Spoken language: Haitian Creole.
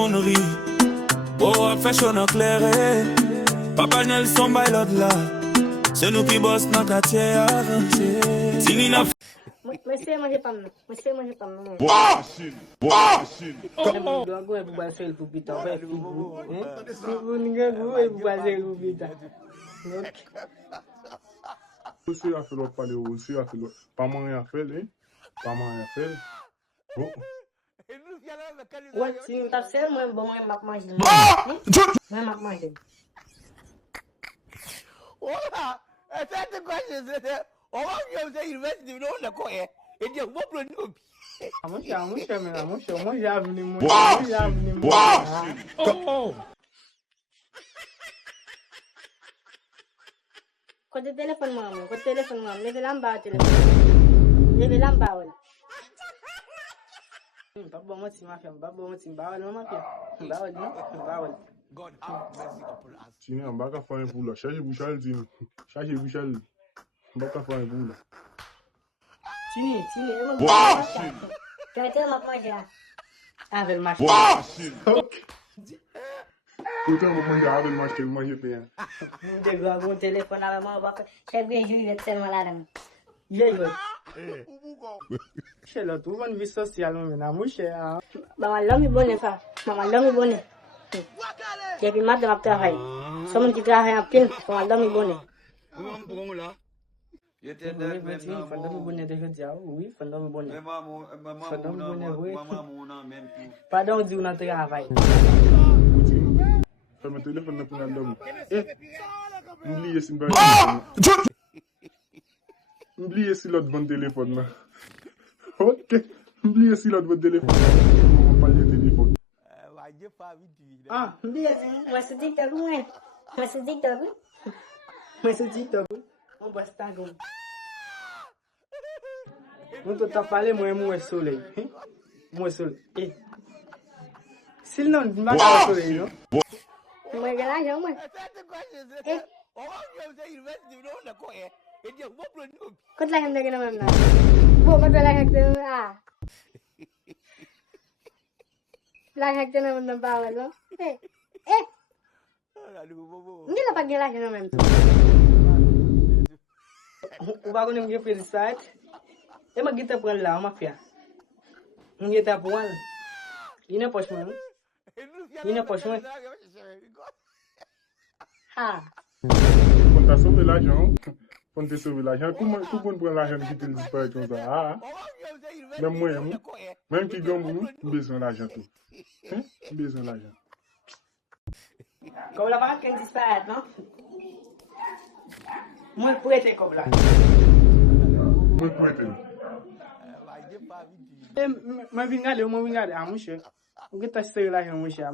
moun ri. Oh, fait chaud dans clair. Papa Nelson by l'autre là. C'est nous qui boss dans quartier avancé. Si ni n'a Monsieur manger pas non. Monsieur manger pas non. Doa gue buat sel pupita, baik ibu. Ibu nih gue buat sel pupita. Você a fait l'autre parler aussi a fait l'autre. Pas moyen à faire, hein? Pas moyen à faire. Bon. Wan si tak sel mau bawa mak masin. Mau mak masin. Ola, certain questions. Oh, you say university, we don't know. And you're more than you. Amusha, já vim muito. Kau ada telefon mamu, level lambat telefon. Level lambat wala. Baba mati mafia, bawal mafia. Bawal. God have mercy upon us. Tine, on va faire un boulot. Cherchez Bouchal, Tine. Cherchez Bouchal. On va faire un boulot. Sini, Kau ada mak maja. Avel mas. Putain, on va manger avec moi, je vais manger bien. Dia gua gua telefon apa mau bapak. Saya beli juga telefon malam. Iya. Shela tu van vi social na musha. Mama lomi bone fa. Mama lomi bone. Jadi mat dapat apa? Somun kita yang pin. Mama lomi bone. Fandom bonne de jauh, oui, fandom bonne. Même Pardon, tu n'as pas travail. Fais mon téléphone pour un homme. Oubliez si oubliez si l'autre bon téléphone. Ok. Oubliez si l'autre bon téléphone. On va parler téléphone. Ah, Dia masih TikTok gue. Masih TikTok. mas TikTok. On basta go. Untuk tak pale mo soleil. Mo soleil. S'il non va pas soleil, non? Mau jalan jauh mah. Oh, you say university, we don't know. And you're more than you. Kau telah hendak kena mana? Kau telah hendak kena. Telah hendak kena mana bawal lo? Ini lah pagi lah kena mana? O bagulho ninguém fez site. É uma guita para lá, uma fia. Ninguém tá por lá. E não pode mais. Ah. Quand t'as sauvé l'argent, quand t'as sauvé l'argent, comment tu peux prendre l'argent qui te disparaît comme ça? Ah, même moi, même qui gagne, besoin d'argent tout. Besoin d'argent. Kau lah makan disparat, no? Moi puede cobrar. Moi, pour être. Mas vingale, amusha. O que tá saindo lá, amusha?